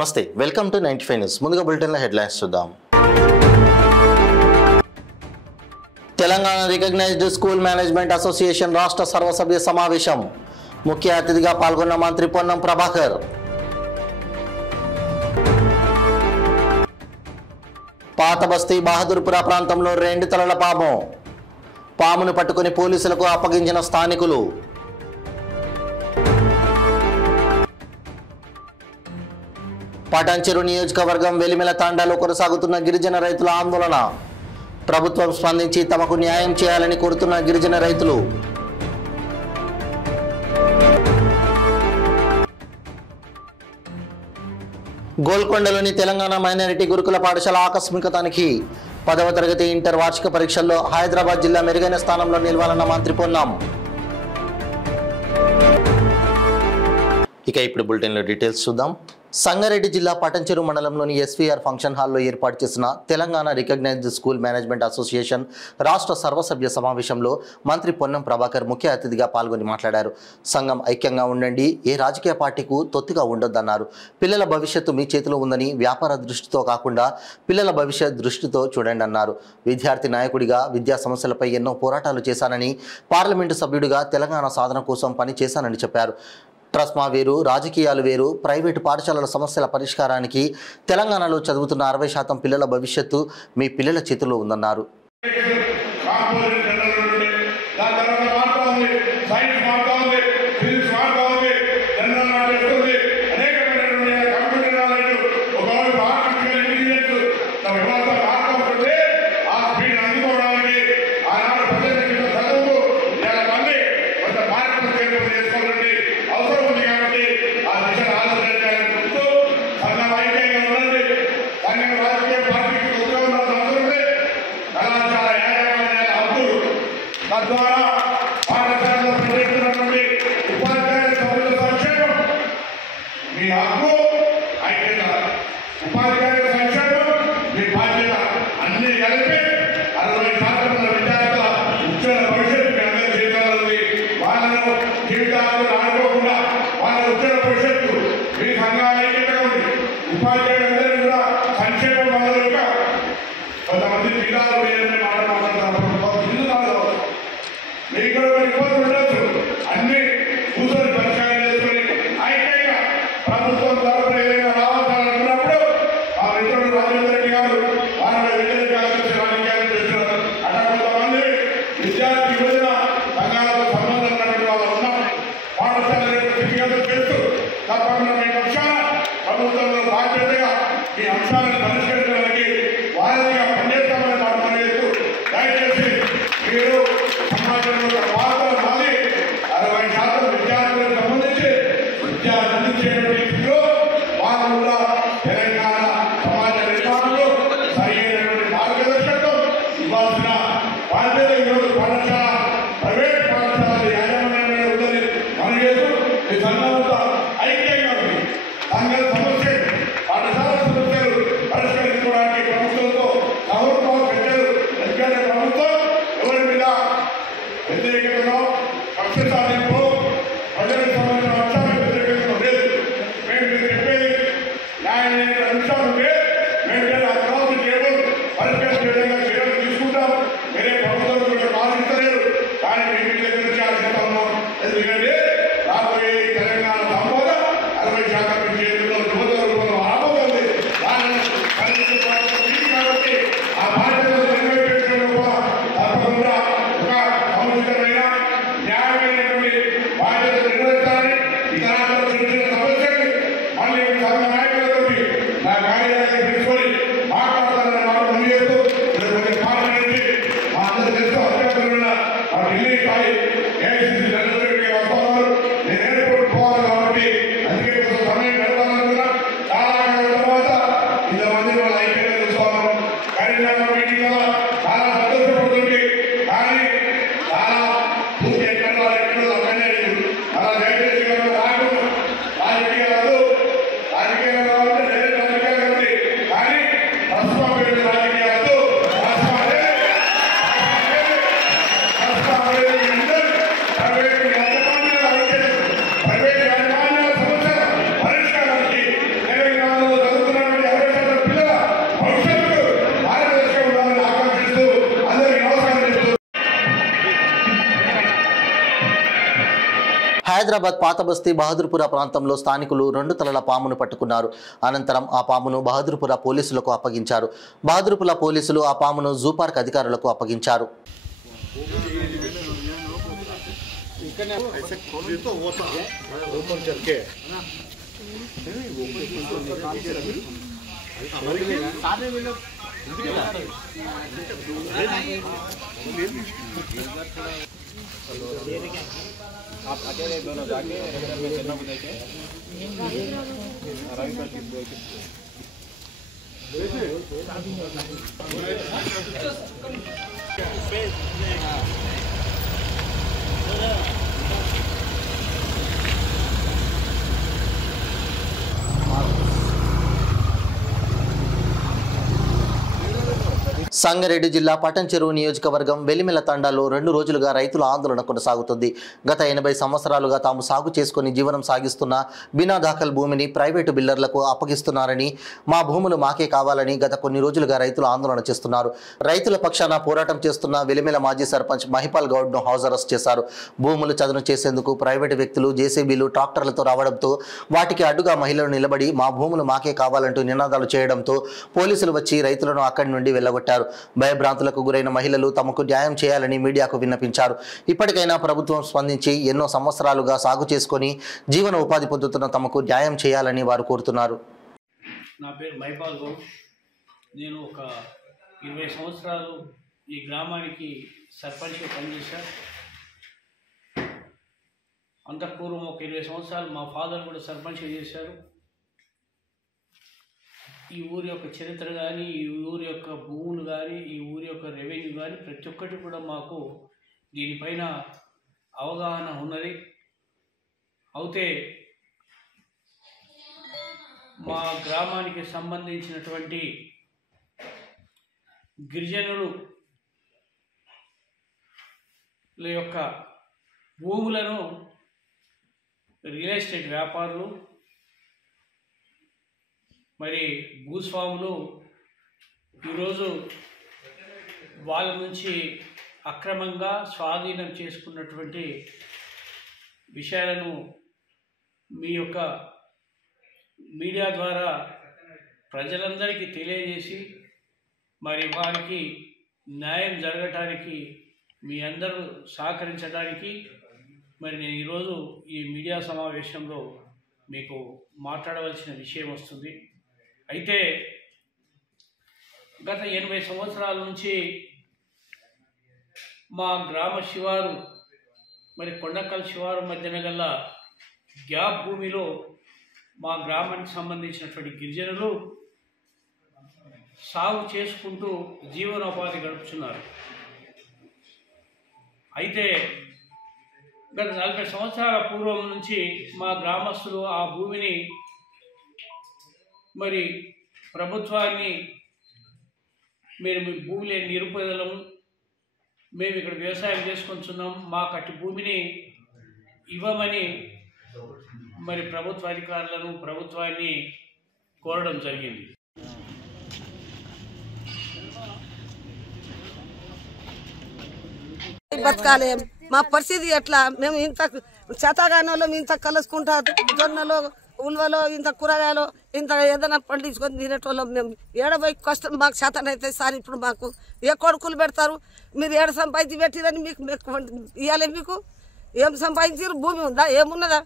నమస్తే, welcome to 95 news. ముందుగా బులెటిన్ల హెడ్లైన్స్ చూద్దాం. Telangana recognised school management association రాష్ట్ర సర్వసభ్య సమావేశం. ముఖ్య అతిథిగా పాల్గొన్న మంత్రి పొన్నం ప్రభాకర్. పాత బస్తీ బహదూర్పుర ప్రాంతంలో 2 తలల పామును పట్టుకుని పోలీసులకు అప్పగించిన స్థానికులు. పటాన్చెరు నియోజకవర్గం వెలిమెల తాండాలో కొనసాగుతున్న గిరిజన రైతుల ఆందోళన. ప్రభుత్వం స్పందించి తమకు న్యాయం చేయాలని కోరుతున్న గిరిజన రైతులు. గోల్కొండలోని తెలంగాణ మైనారిటీ గురుకుల పాఠశాల ఆకస్మిక తనిఖీ. 10వ తరగతి ఇంటర్ వార్షిక పరీక్షల్లో హైదరాబాద్ జిల్లా మెరుగైన స్థానంలో నిలవాలన్న మంత్రి పొన్నం. ఇక ఇప్పుడు బులెటిన్లో డీటెయిల్స్ చూద్దాం. సంగారెడ్డి జిల్లా పటాన్చెరు మండలంలోని ఎస్వీఆర్ ఫంక్షన్ హాల్లో ఏర్పాటు చేసిన Telangana recognised school management association రాష్ట్ర సర్వసభ్య సమావేశంలో మంత్రి పొన్నం ప్రభాకర్ ముఖ్య అతిథిగా పాల్గొని మాట్లాడారు. సంఘం ఐక్యంగా ఉండండి, ఏ రాజకీయ పార్టీకు తొత్తుగా ఉండొద్దన్నారు. పిల్లల భవిష్యత్తు మీ చేతిలో ఉందని వ్యాపార దృష్టితో కాకుండా పిల్లల భవిష్యత్ దృష్టితో చూడండి అన్నారు. విద్యార్థి నాయకుడిగా విద్యా సమస్యలపై ఎన్నో పోరాటాలు చేశానని, పార్లమెంటు సభ్యుడిగా తెలంగాణ సాధన కోసం పని చేశానని చెప్పారు. ట్రస్మా వేరు, రాజకీయాలు వేరు. ప్రైవేటు పాఠశాలల సమస్యల పరిష్కారానికి తెలంగాణలో చదువుతున్న 60% పిల్లల భవిష్యత్తు మీ పిల్లల చేతిలో ఉందన్నారు. హైదరాబాద్ పాతబస్తీ బహదూర్పుర ప్రాంతంలో స్థానికులు 2 తలల పామును పట్టుకున్నారు. అనంతరం ఆ పామును బహదూర్పుర పోలీసులకు అప్పగించారు. బహదూర్పుర పోలీసులు ఆ పామును జూ పార్క్ అధికారులకు అప్పగించారు. आप अकेले दोनों जाके में चलना देखे సంగారెడ్డి జిల్లా పటంచెరువు నియోజకవర్గం వెలిమెల తండాలో 2 రోజులుగా రైతుల ఆందోళన కొనసాగుతుంది. గత 80 సంవత్సరాలుగా తాము సాగు చేసుకుని జీవనం సాగిస్తున్న బినా దాఖల్ భూమిని ప్రైవేటు బిల్డర్లకు అప్పగిస్తున్నారని, మా భూములు మాకే కావాలని గత కొన్ని రోజులుగా రైతులు ఆందోళన చేస్తున్నారు. రైతుల పక్షాన పోరాటం చేస్తున్న వెలిమెల మాజీ సర్పంచ్ మహిపాల్ గౌడ్ను హౌస్ అరెస్ట్ చేశారు. భూములు చదును చేసేందుకు ప్రైవేటు వ్యక్తులు జేసీబీలు ట్రాక్టర్లతో రావడంతో వాటికి అడ్డుగా మహిళలు నిలబడి మా భూములు మాకే కావాలంటూ నినాదాలు చేయడంతో పోలీసులు వచ్చి రైతులను అక్కడి నుండి వెళ్లగొట్టారు. భయభ్రాంతులకు గురైన మహిళలు తమకు న్యాయం చేయాలని మీడియాకు విన్నపించారు. ఇప్పటికైనా ప్రభుత్వం స్పందించి ఎన్నో సంవత్సరాలుగా సాగు చేసుకొని జీవన ఉపాధి పొందుతున్న తమకు న్యాయం చేయాలని వారు కోరుతున్నారు. నా పేరు మహిపాల్ గౌడ్. నేను ఒక 20 సంవత్సరాలు ఈ గ్రామానికి సర్పంచ్గా పనిచేశాను. అంతఃపూర్వం ఒక 20 సంవత్సరాలు మా ఫాదర్ కూడా సర్పంచ్గా చేశారు. ఈ ఊరి యొక్క చరిత్ర కానీ, ఈ ఊరి యొక్క భూములు కానీ, ఈ ఊరి యొక్క రెవెన్యూ కానీ ప్రతి ఒక్కటి కూడా మాకు దీనిపైన అవగాహన ఉన్నది. అయితే మా గ్రామానికి సంబంధించినటువంటి గిరిజనులు యొక్క భూములను రియల్ ఎస్టేట్ వ్యాపారులు మరి భూస్వాములు ఈరోజు వాళ్ళ నుంచి అక్రమంగా స్వాధీనం చేసుకున్నటువంటి విషయాలను మీ యొక్క మీడియా ద్వారా ప్రజలందరికీ తెలియజేసి మరి వారికి న్యాయం జరగటానికి మీ అందరూ సహకరించడానికి మరి నేను ఈరోజు ఈ మీడియా సమావేశంలో మీకు మాట్లాడవలసిన విషయం వస్తుంది. అయితే గత 80 సంవత్సరాల నుంచి మా గ్రామ శివారు మరి కొండకల్ శివారు మధ్యన గల గ్యాప్ భూమిలో మా గ్రామానికి సంబంధించినటువంటి గిరిజనులు సాగు చేసుకుంటూ జీవనోపాధి గడుపుతున్నారు. అయితే గత 40 సంవత్సరాల పూర్వం నుంచి మా గ్రామస్తులు ఆ భూమిని మరి ప్రభుత్వాన్ని మీరు మీ భూమి లేని నిరుపేదలము, మేము ఇక్కడ వ్యవసాయం చేసుకుంటున్నాం, మాకు అట్టి భూమిని ఇవ్వమని మరి ప్రభుత్వ అధికారులను ప్రభుత్వాన్ని కోరడం జరిగింది. బతకాలి, మా పరిస్థితి ఎట్లా? మేము ఇంత శతగానంలో ఇంత కలుసుకుంటా జొన్నలో ఉల్వలో ఇంత కూరగాయలు ఇంత ఏదైనా పండించుకొని తినేటోళ్ళం. మేము ఏడబోయి కష్టం మాకు శాతం అయితే సార్ ఇప్పుడు మాకు ఏ కొడుకులు పెడతారు? మీరు ఏడు సంపాదించి పెట్టిరని మీకు ఇవ్వాలి. మీకు ఏం సంపాదించారు? భూమి ఉందా? ఏమున్నదా?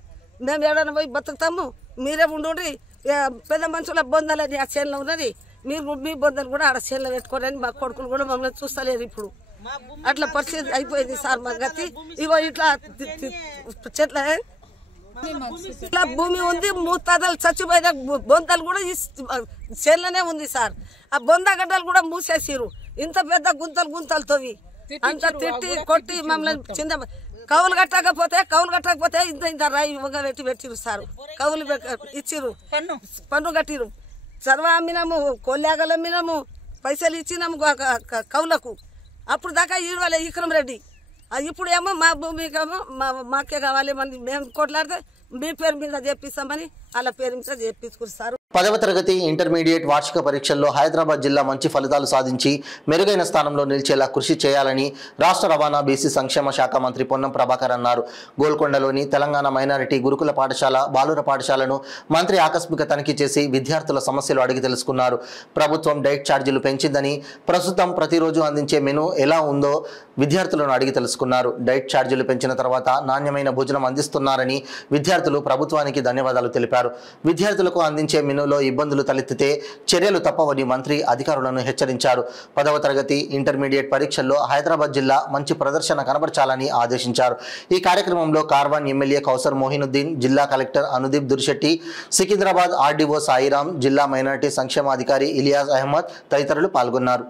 మేము ఏడైనా పోయి బతుకుతాము. మీరే ఉండి పెద్ద మనుషుల బొందలని ఆ చేనులో ఉన్నది, మీరు మీ బొందలు కూడా ఆడ చేనులో పెట్టుకోరని మా కొడుకులు కూడా మమ్మల్ని చూస్తలేరు. ఇప్పుడు అట్లా పరిస్థితి అయిపోయింది సార్ మా గతి. ఇగో ఇట్లా చెట్ల ఇట్లా భూమి ఉంది, మూతాదలు చచ్చిపోయిన బొందలు కూడా చేనులోనే ఉంది సార్. ఆ బొంద గడ్డలు కూడా మూసేసిరు. ఇంత పెద్ద గుంతలతోవి అంత తిట్టి కొట్టి మమ్మల్ని చిన్న కౌలు కట్టకపోతే ఇంత రాయి పెట్టిరు సార్. కౌలు ఇచ్చిరు, పన్ను కట్టిరు, చదవ అమ్మినాము, కొల్లాగలు అమ్మినాము, పైసలు ఇచ్చినాము కౌలకు. అప్పుడు దాకా ఈడవాళ్ళ ఈక్రమ్ రెడ్డి. ఇప్పుడు ఏమో మా భూమికేమో మాకే కావాలి, మేము కొట్లాడితే మీ పేరు మీద చేపిస్తామని వాళ్ళ పేరు మీద చేపించుకుంటారు. 10వ తరగతి ఇంటర్మీడియట్ వార్షిక పరీక్షల్లో హైదరాబాద్ జిల్లా మంచి ఫలితాలు సాధించి మెరుగైన స్థానంలో నిలిచేలా కృషి చేయాలని రాష్ట్ర రవాణా బీసీ సంక్షేమ శాఖ మంత్రి పొన్నం ప్రభాకర్ అన్నారు. గోల్కొండలోని తెలంగాణ మైనారిటీ గురుకుల పాఠశాల బాలుర పాఠశాలను మంత్రి ఆకస్మిక తనిఖీ చేసి విద్యార్థుల సమస్యలు అడిగి తెలుసుకున్నారు. ప్రభుత్వం డైట్ ఛార్జీలు పెంచిందని, ప్రస్తుతం ప్రతిరోజు అందించే మెనూ ఎలా ఉందో విద్యార్థులను అడిగి తెలుసుకున్నారు. డైట్ ఛార్జీలు పెంచిన తర్వాత నాణ్యమైన భోజనం అందిస్తున్నారని విద్యార్థులు ప్రభుత్వానికి ధన్యవాదాలు తెలిపారు. విద్యార్థులకు అందించే మెనూలో ఇబ్బందులు తలెత్తితే చర్యలు తప్పవని మంత్రి అధికారులను హెచ్చరించారు. 10వ తరగతి ఇంటర్మీడియట్ పరీక్షల్లో హైదరాబాద్ జిల్లా మంచి ప్రదర్శన కనబర్చాలని ఆదేశించారు. ఈ కార్యక్రమంలో కార్వాన్ ఎమ్మెల్యే కౌసర్ మొహినుద్దీన్, జిల్లా కలెక్టర్ అనుదీప్ దుర్శెట్టి, సికింద్రాబాద్ ఆర్డీఓ సాయిరాం, జిల్లా మైనారిటీ సంక్షేమాధికారి ఇలియాస్ అహ్మద్ తదితరులు పాల్గొన్నారు.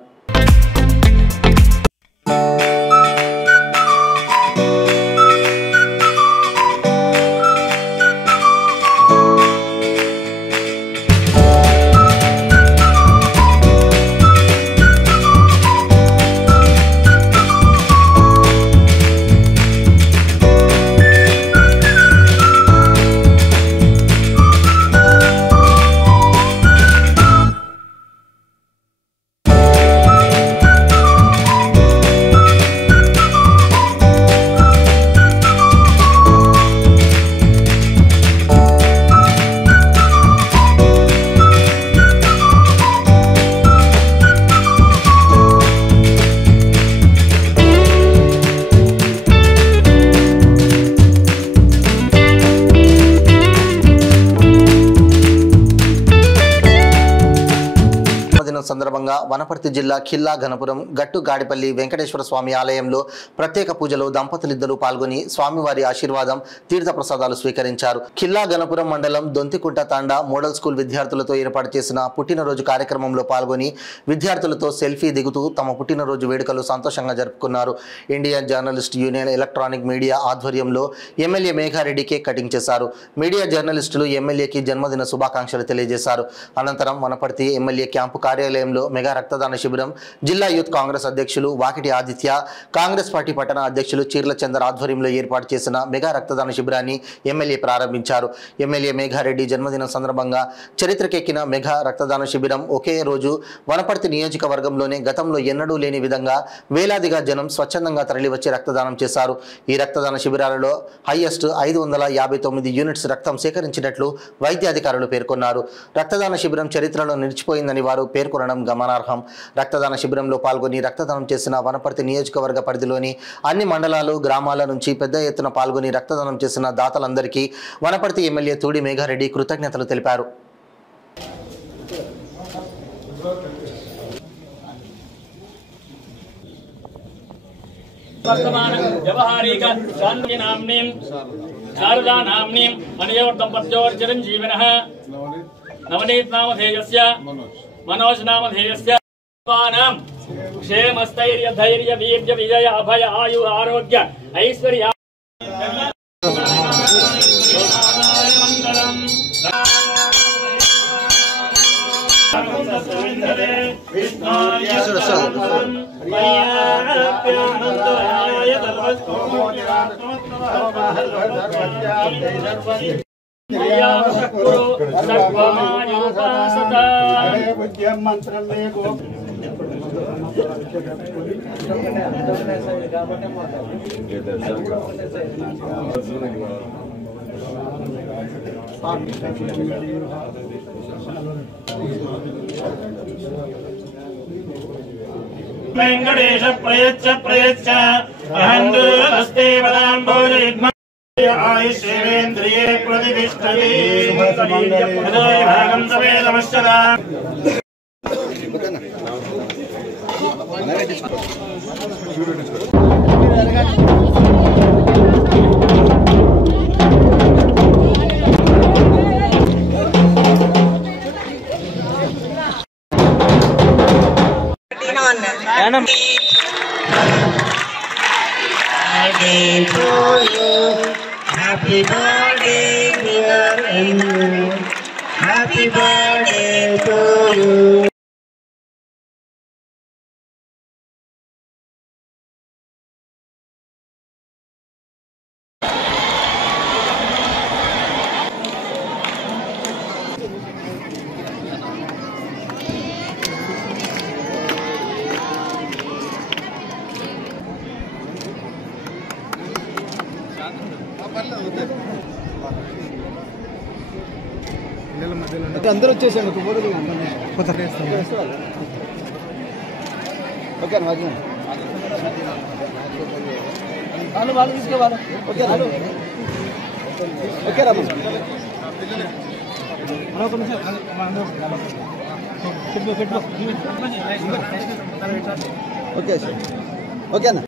సందర్భంగా వనపర్తి జిల్లా ఖిల్లా ఘనపురం గట్టు గాడిపల్లి వెంకటేశ్వర స్వామి ఆలయంలో ప్రత్యేక పూజలో దంపతులిద్దరూ పాల్గొని స్వామివారి ఆశీర్వాదం తీర్థప్రసాదాలు స్వీకరించారు. ఖిల్లా ఘనపురం మండలం దొంతికుంట తాండా మోడల్ స్కూల్ విద్యార్థులతో ఏర్పాటు చేసిన పుట్టినరోజు కార్యక్రమంలో పాల్గొని విద్యార్థులతో సెల్ఫీ దిగుతూ తమ పుట్టినరోజు వేడుకలు సంతోషంగా జరుపుకున్నారు. Indian journalist union electronic media ఆధ్వర్యంలో ఎమ్మెల్యే మేఘారెడ్డి కేక్ కటింగ్ చేశారు. మీడియా జర్నలిస్టులు ఎమ్మెల్యేకి జన్మదిన శుభాకాంక్షలు తెలియజేశారు. అనంతరం వనపర్తి ఎమ్మెల్యే క్యాంపు కార్యాలయంలో మెగా రక్తదాన శిబిరం జిల్లా యూత్ కాంగ్రెస్ అధ్యక్షులు వాకిటి ఆదిత్య, కాంగ్రెస్ పార్టీ పట్టణ అధ్యక్షులు చీర్ల చందర్ ఆధ్వర్యంలో ఏర్పాటు చేసిన మెగా రక్తదాన శిబిరాన్ని ఎమ్మెల్యే ప్రారంభించారు. ఎమ్మెల్యే మేఘారెడ్డి జన్మదినం సందర్భంగా చరిత్రకెక్కిన మెగా రక్తదాన శిబిరం ఒకే రోజు వనపర్తి నియోజకవర్గంలోనే గతంలో ఎన్నడూ లేని విధంగా వేలాదిగా జనం స్వచ్ఛందంగా తరలివచ్చి రక్తదానం చేశారు. ఈ రక్తదాన శిబిరాలలో హైయెస్ట్ 559 యూనిట్స్ రక్తం సేకరించినట్లు వైద్యాధికారులు పేర్కొన్నారు. రక్తదాన శిబిరం చరిత్రలో నిలిచిపోయిందని వారు పేర్కొనడం గమనార్హం. రక్తదాన శిబిరంలో పాల్గొని రక్తదానం చేసిన వనపర్తి నియోజకవర్గ పరిధిలోని అన్ని మండలాలు, గ్రామాల నుంచి పెద్ద ఎత్తున పాల్గొని రక్తదానం చేసిన దాతలందరికీ వనపర్తి ఎమ్మెల్యే తూడి మేఘారెడ్డి కృతజ్ఞతలు తెలిపారు. వ్యవహారిక శాంతి నామ్నీం శారదా నామ్నీం అనయోర్ దంపత్యోర్ చిరంజీవినః నవనీత్ నామధేయస్య మనోజ్ నామధేయస్య వానాం క్షేమస్థైర్య ధైర్య వీర్య విజయ అభయ ఆయు ఆరోగ్య ఐశ్వర్య వెంకటేశ ప్రయచ్చ ప్రయచ్చ అహందూరస్తే వదాంబోజయుగ్మ ఆయుష్యేంద్రియే ప్రతిష్టతి భాగం సవేదమశ్చదా Happy birthday, dear Emu. Happy birthday to you. అందరూ వచ్చేసాను ఓకే వాళ్ళు తీసుకోవాలి okay okay Rama okay sir ఓకేనా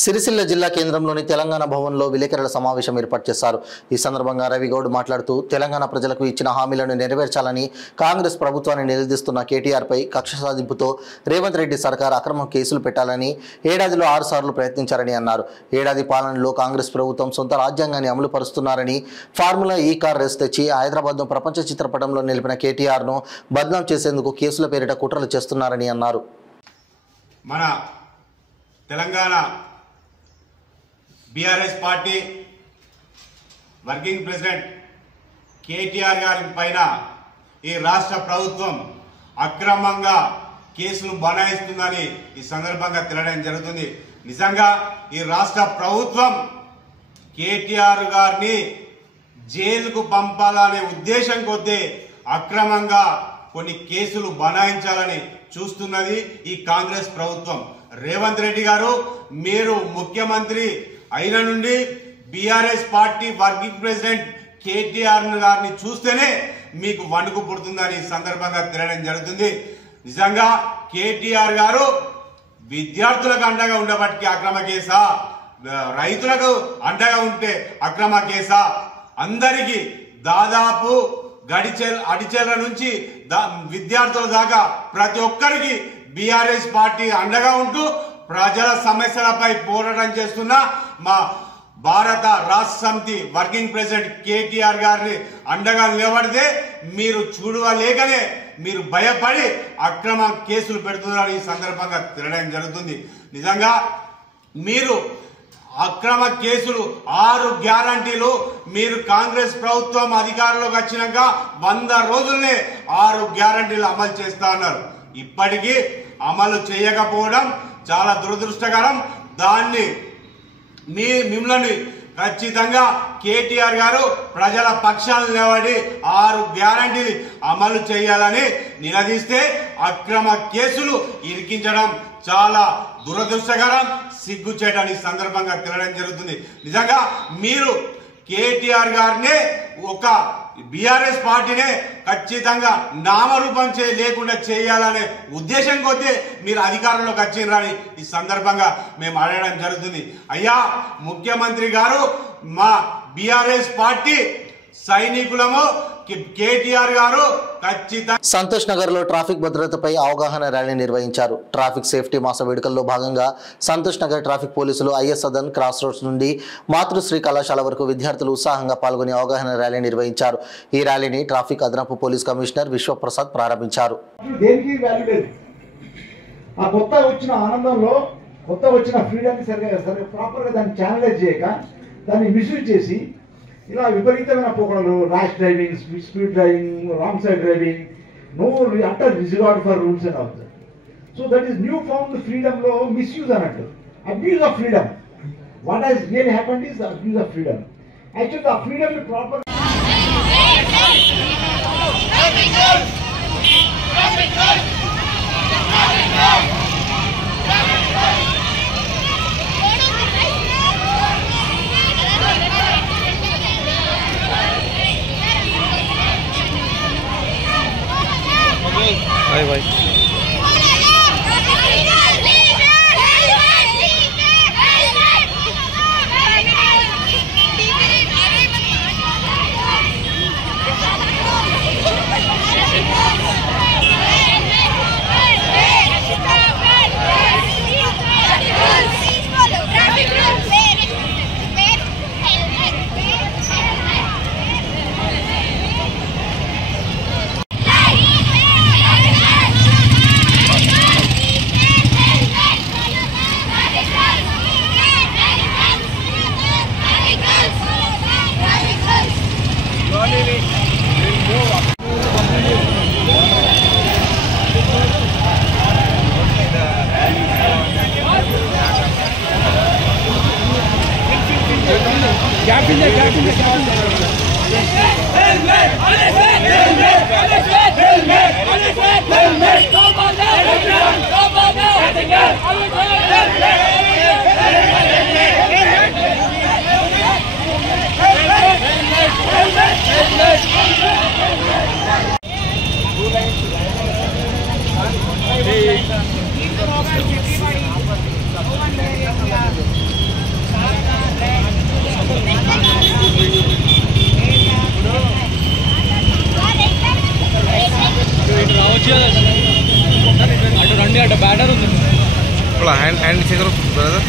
సిరిసిల్ల జిల్లా కేంద్రంలోని తెలంగాణ భవన్లో విలేకరుల సమావేశం ఏర్పాటు చేశారు. ఈ సందర్భంగా రవిగౌడ్ మాట్లాడుతూ తెలంగాణ ప్రజలకు ఇచ్చిన హామీలను నెరవేర్చాలని కాంగ్రెస్ ప్రభుత్వాన్ని నిలదీస్తున్న కేటీఆర్పై కక్ష సాధింపుతో రేవంత్ రెడ్డి సర్కార్ అక్రమ కేసులు పెట్టాలని ఏడాదిలో 6 సార్లు ప్రయత్నించారని అన్నారు. ఏడాది పాలనలో కాంగ్రెస్ ప్రభుత్వం సొంత రాజ్యాంగాన్ని అమలు పరుస్తున్నారని ఫార్ములా ఈ కార్ రేస్ తెచ్చి హైదరాబాద్ను ప్రపంచ చిత్రపటంలో నిలిపిన కేటీఆర్ను బద్నాం చేసేందుకు కేసుల పేరిట కుట్రలు చేస్తున్నారని అన్నారు. మన Telangana BRS party working president KTR గారి పైన ఈ రాష్ట్ర ప్రభుత్వం అక్రమంగా కేసులు బనాయిస్తుందని ఈ సందర్భంగా తెలియడం జరుగుతుంది. నిజంగా ఈ రాష్ట్ర ప్రభుత్వం కేటీఆర్ గారిని జైలుకు పంపాలనే ఉద్దేశం కొద్దీ అక్రమంగా కొన్ని కేసులు బనాయించాలని చూస్తున్నది ఈ కాంగ్రెస్ ప్రభుత్వం. రేవంత్ రెడ్డి గారు మీరు ముఖ్యమంత్రి అయిన నుండి BRS party working president KTR గారిని చూస్తేనే మీకు వణుకు పుడుతుందని ఈ సందర్భంగా తెలియడం జరుగుతుంది. నిజంగా కేటీఆర్ గారు విద్యార్థులకు అండగా ఉండబట్టి అక్రమ కేసా, రైతులకు అండగా ఉంటే అక్రమ కేసా, అందరికీ దాదాపు అడిచెల నుంచి విద్యార్థుల దాకా ప్రతి ఒక్కరికి బీఆర్ఎస్ పార్టీ అండగా ఉంటూ ప్రజల సమస్యలపై పోరాటం చేస్తున్న మా భారత రాష్ట్ర సమితి వర్కింగ్ ప్రెసిడెంట్ కేటీఆర్ గారిని అండగా నిలబడితే మీరు చూడలేకనే మీరు భయపడి అక్రమ కేసులు పెడుతున్నారని ఈ సందర్భంగా తెలియడం జరుగుతుంది. నిజంగా మీరు అక్రమ కేసులు 6 గ్యారంటీలు మీరు కాంగ్రెస్ ప్రభుత్వం అధికారంలోకి వచ్చినాక 100 రోజుల్నే 6 గ్యారంటీలు అమలు చేస్తా అన్నారు. ఇప్పటికీ అమలు చేయకపోవడం చాలా దురదృష్టకరం. దాన్ని మిమ్మల్ని ఖచ్చితంగా కేటీఆర్ గారు ప్రజల పక్షాలు నిలబడి 6 గ్యారంటీలు అమలు చేయాలని నిలదీస్తే అక్రమ కేసులు ఇరికించడం చాలా దురదృష్టకరం, సిగ్గుచేటని సందర్భంగా తెలియడం జరుగుతుంది. నిజంగా మీరు కేటీఆర్ గారినే ఒక బీఆర్ఎస్ పార్టీనే ఖచ్చితంగా నామరూపం లేకుండా చేయాలనే ఉద్దేశం కొద్దీ మీరు అధికారంలోకి వచ్చిండ్రని ఈ సందర్భంగా మేము అడగడం జరుగుతుంది. అయ్యా ముఖ్యమంత్రి గారు, మా బీఆర్ఎస్ పార్టీ సైనికులము, కేటీఆర్ గారు ఖచ్చితంగా. సంతోష్ నగర్ లో ట్రాఫిక్ భద్రతపై అవగాహన ర్యాలీ నిర్వహించారు. ట్రాఫిక్ సేఫ్టీ మాస వేడుకల్లో భాగంగా సంతోష్ నగర్ ట్రాఫిక్ పోలీసులు ఐఎస్ సదన్ క్రాస్ రోడ్స్ నుండి మాతృశ్రీ కళాశాల వరకు విద్యార్థులు ఉత్సాహంగా పాల్గొని అవగాహన ర్యాలీ నిర్వహించారు. ఈ ర్యాలీని ట్రాఫిక్ అదనపు పోలీస్ కమిషనర్ విశ్వప్రసాద్ ప్రారంభించారు. కొత్తగా వచ్చిన ఆనందంలో, కొత్తగా వచ్చిన ఫ్రీడమ్ సరిగ్గా ప్రాపర్గా దాన్ని ఛానలైజ్ చేయక దాన్ని మిస్యూజ్ చేసి ఇలా విపరీతమైన పోకడలు, rash driving, speed driving, wrong side driving, no utter disregard for rules and all. So that is new found ఫ్రీడమ్లో మిస్యూజ్ అన్నట్టు, abuse of freedom. What has really happened is abuse of freedom. Actually ఆ ఫ్రీడమ్ని proper Bye bye. Better hand से करो brother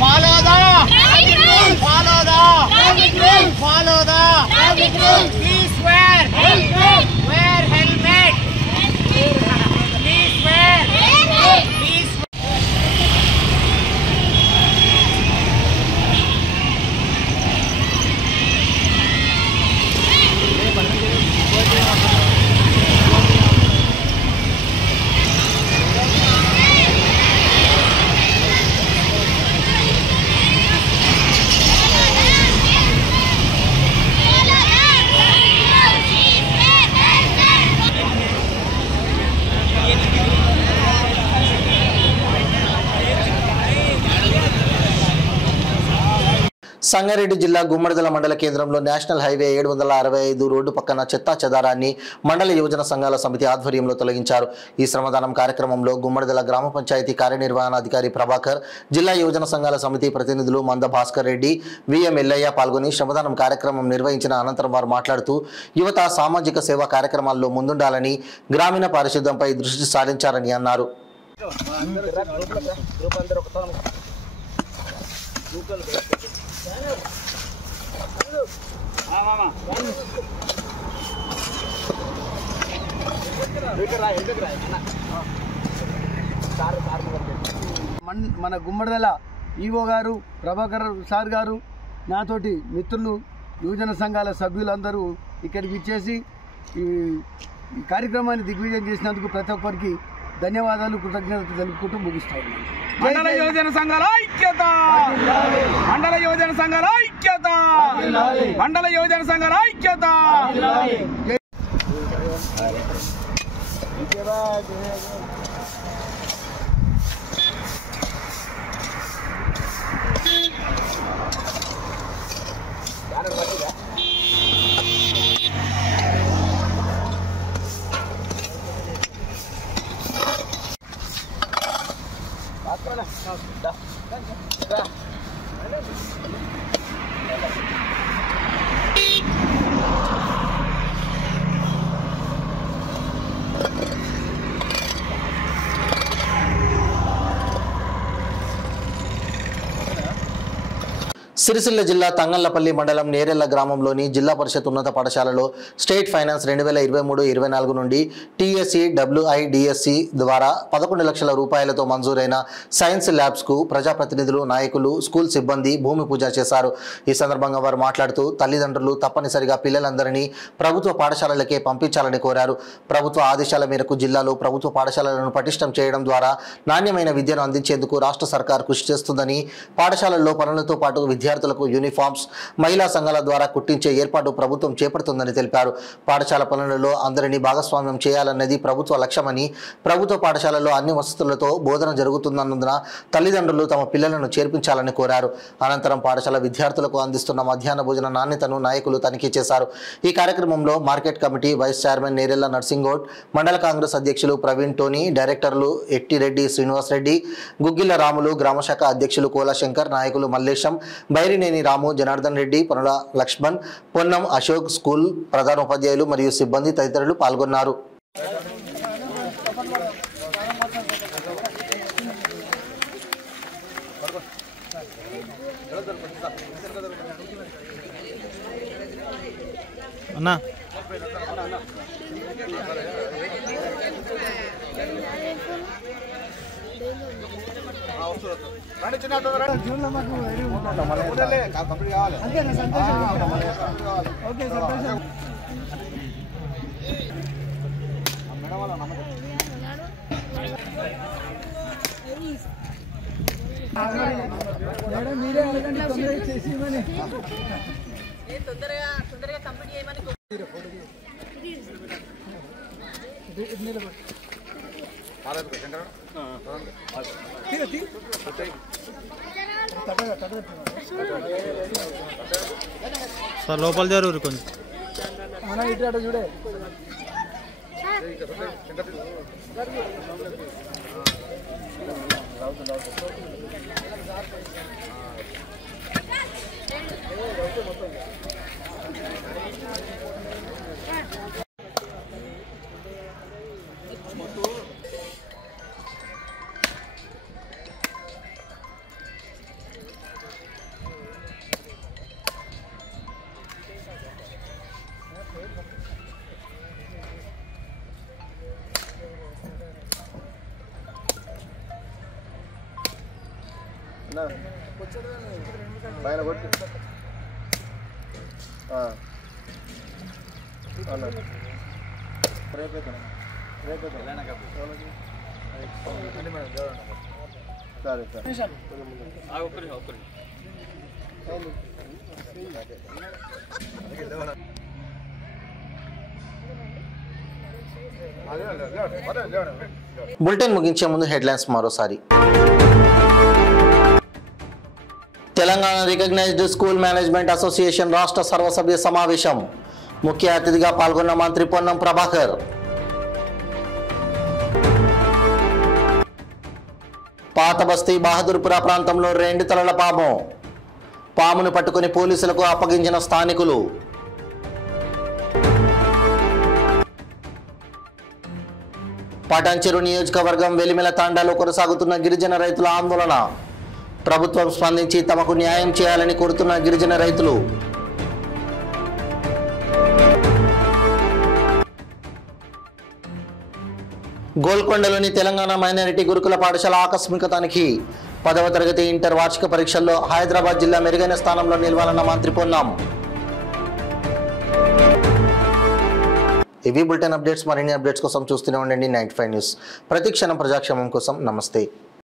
Follow the traffic rules. Follow the traffic rules. Follow the traffic rules. Please wear helmet. Wear helmet. Please wear helmet. Please. Sangareddy జిల్లా గుమ్మడిదల మండల కేంద్రంలో national highway 765 road పక్కన చెత్తా చెదారాన్ని మండల యువజన సంఘాల సమితి ఆధ్వర్యంలో తొలగించారు. ఈ శ్రమదానం కార్యక్రమంలో గుమ్మడిదల గ్రామ పంచాయతీ కార్యనిర్వహణాధికారి ప్రభాకర్, జిల్లా యువజన సంఘాల సమితి ప్రతినిధులు మంద భాస్కర్ రెడ్డి, విఎం ఎల్లయ్య పాల్గొని శ్రమదానం కార్యక్రమం నిర్వహించిన అనంతరం వారు మాట్లాడుతూ యువత సామాజిక సేవా కార్యక్రమాల్లో ముందుండాలని, గ్రామీణ పారిశుద్ధ్యంపై దృష్టి సారించారని అన్నారు. మన గుమ్మడిదల ఈవో గారు, ప్రభాకర్ సార్ గారు, నాతోటి మిత్రులు, యువజన సంఘాల సభ్యులందరూ ఇక్కడికి ఇచ్చేసి ఈ కార్యక్రమాన్ని దిగ్విజయం చేసినందుకు ప్రతి ఒక్కరికి ధన్యవాదాలు, కృతజ్ఞతలు తెలుపుకుంటూ ముగిస్తాను. మండల యువజన సంఘాల ఐక్యత, మండల యువజన సంఘాల ఐక్యత, మండల యువజన సంఘాల ఐక్యత. సిరిసిల్ల జిల్లా తంగళ్లపల్లి మండలం నేరెళ్ల గ్రామంలోని జిల్లా పరిషత్ ఉన్నత పాఠశాలలో స్టేట్ ఫైనాన్స్ 2023-24 నుండి టీఎస్సీ డబ్ల్యూఐడిఎస్సి ద్వారా 11 లక్షల రూపాయలతో మంజూరైన సైన్స్ ల్యాబ్స్కు ప్రజాప్రతినిధులు, నాయకులు, స్కూల్ సిబ్బంది భూమి పూజ చేశారు. ఈ సందర్భంగా వారు మాట్లాడుతూ తల్లిదండ్రులు తప్పనిసరిగా పిల్లలందరినీ ప్రభుత్వ పాఠశాలలకే పంపించాలని కోరారు. ప్రభుత్వ ఆదేశాల మేరకు జిల్లాలో ప్రభుత్వ పాఠశాలలను పటిష్టం చేయడం ద్వారా నాణ్యమైన విద్యను అందించేందుకు రాష్ట్ర సర్కార్ కృషి చేస్తుందని, పాఠశాలల్లో పనులతో పాటు విద్యార్థులకు యూనిఫామ్స్, మహిళా సంఘాల ద్వారా కుట్టించే ఏర్పాటు ప్రభుత్వం చేపడుతుందని తెలిపారు. పాఠశాల పనులలో అందరినీ భాగస్వామ్యం చేయాలన్నది ప్రభుత్వ లక్ష్యమని, ప్రభుత్వ పాఠశాలలో అన్ని వసతులతో బోధన జరుగుతున్నందున తల్లిదండ్రులు తమ పిల్లలను చేర్పించాలని కోరారు. అనంతరం పాఠశాల విద్యార్థులకు అందిస్తున్న మధ్యాహ్న భోజన నాణ్యతను నాయకులు తనిఖీ చేశారు. ఈ కార్యక్రమంలో market committee vice chairman Nerella Narsingoud, మండల కాంగ్రెస్ అధ్యక్షులు ప్రవీణ్ టోనీ, డైరెక్టర్లు ఎట్టిరెడ్డి శ్రీనివాసరెడ్డి, గుగ్గిల రాములు, గ్రామశాఖ అధ్యక్షులు కోలాశంకర్, నాయకులు మల్లేశం, బైరినేని రాము, జనార్దన్ రెడ్డి, పనుల లక్ష్మణ్, పొన్నం అశోక్, స్కూల్ ప్రధానోపాధ్యాయులు మరియు సిబ్బంది తదితరులు పాల్గొన్నారు. అన్నా సార్ లోపల జరుగురు కొంచెం చూడే పైన కొట్టు సరే సరే బులెటిన్ ముగించే ముందు హెడ్లైన్స్ మరోసారి. Telangana recognised school management association రాష్ట్ర సర్వసభ్య సమావేశం. ముఖ్య అతిథిగా పాల్గొన్న మంత్రి పొన్నం ప్రభాకర్. పాత బస్తీ బహదూర్పుర ప్రాంతంలో 2 తలల పాము. పామును పట్టుకుని పోలీసులకు అప్పగించిన స్థానికులు. పటాన్చెరు నియోజకవర్గం వెలిమెల తాండాలో కొనసాగుతున్న గిరిజన రైతుల ఆందోళన. ప్రభుత్వం స్పందించి తమకు న్యాయం చేయాలని కోరుతున్న గిరిజన రైతులు. గోల్కొండలోని తెలంగాణ మైనారిటీ గురుకుల పాఠశాల ఆకస్మిక తనిఖీ. 10వ తరగతి ఇంటర్ వార్షిక పరీక్షల్లో హైదరాబాద్ జిల్లా మెరుగైన స్థానంలో నిలవాలన్న మంత్రి పొన్నం. ఇవి బులెటిన్ అప్డేట్స్. మరిన్ని అప్డేట్స్ కోసం చూస్తూనే ఉండండి 95 న్యూస్. ప్రతి క్షణం ప్రజాక్షేమం కోసం. నమస్తే.